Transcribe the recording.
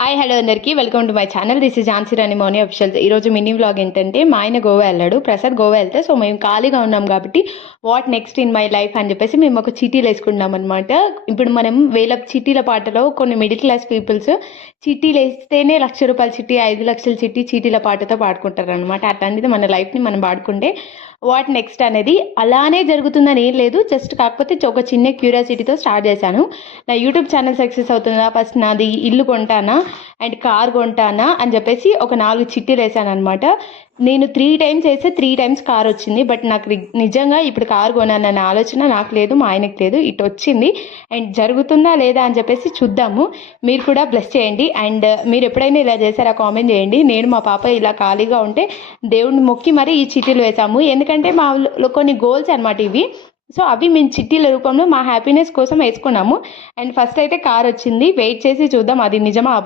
Hi hello అందరికీ welcome to my channel. This is Jhansi Rani Mouni official. ఈరోజు mini vlog ఏంటంటే, మా ఆయన గోవా వెళ్ళాడు, ప్రసాద్ గోవా వెళ్తే, సో మేము ఖాళీగా ఉన్నాం కాబట్టి what next in my life అని చెప్పేసి మేము ఒక చీటీలు వేసుకున్నాం అనమాట. ఇప్పుడు మనం వేల చీటీల పాటలో కొన్ని మిడిల్ క్లాస్ పీపుల్స్ చీటీలు వేస్తేనే ₹1,00,000 చిట్టి, 5 లక్షల చిట్టి చీటీల పాటతో పాడుకుంటారు అనమాట. అట్లాంటిది మన లైఫ్ని మనం పాడుకుంటే వాట్ నెక్స్ట్ అనేది అలానే జరుగుతుందని ఏం లేదు. జస్ట్ కాకపోతే ఒక చిన్న క్యూరియాసిటీతో స్టార్ట్ చేశాను. నా యూట్యూబ్ ఛానల్ సక్సెస్ అవుతుందా, ఫస్ట్ నాది ఇల్లు కొంటానా అండ్ కార్ కొంటానా అని చెప్పేసి ఒక 4 చిట్టీలు వేసాను అనమాట. నేను 3 టైమ్స్ వేస్తే 3 టైమ్స్ కార్ వచ్చింది. బట్ నాకు నిజంగా ఇప్పుడు కార్ కొనాలన్న ఆలోచన నాకు లేదు, మా ఆయనకు లేదు. ఇటు వచ్చింది అండ్ జరుగుతుందా లేదా అని చెప్పేసి చూద్దాము. మీరు కూడా బ్లెస్ చేయండి. అండ్ మీరు ఎప్పుడైనా ఇలా చేశారా కామెంట్ చేయండి. నేను మా పాప ఇలా ఖాళీగా ఉంటే దేవుడిని మొక్కి మరి ఈ చిట్టీలు వేసాము. ఎందుకంటే మా కొన్ని గోల్స్ అనమాట ఇవి. సో అవి మేము చిట్టీల రూపంలో మా హ్యాపీనెస్ కోసం వేసుకున్నాము. అండ్ ఫస్ట్ అయితే కార్ వచ్చింది. వెయిట్ చేసి చూద్దాం అది నిజమా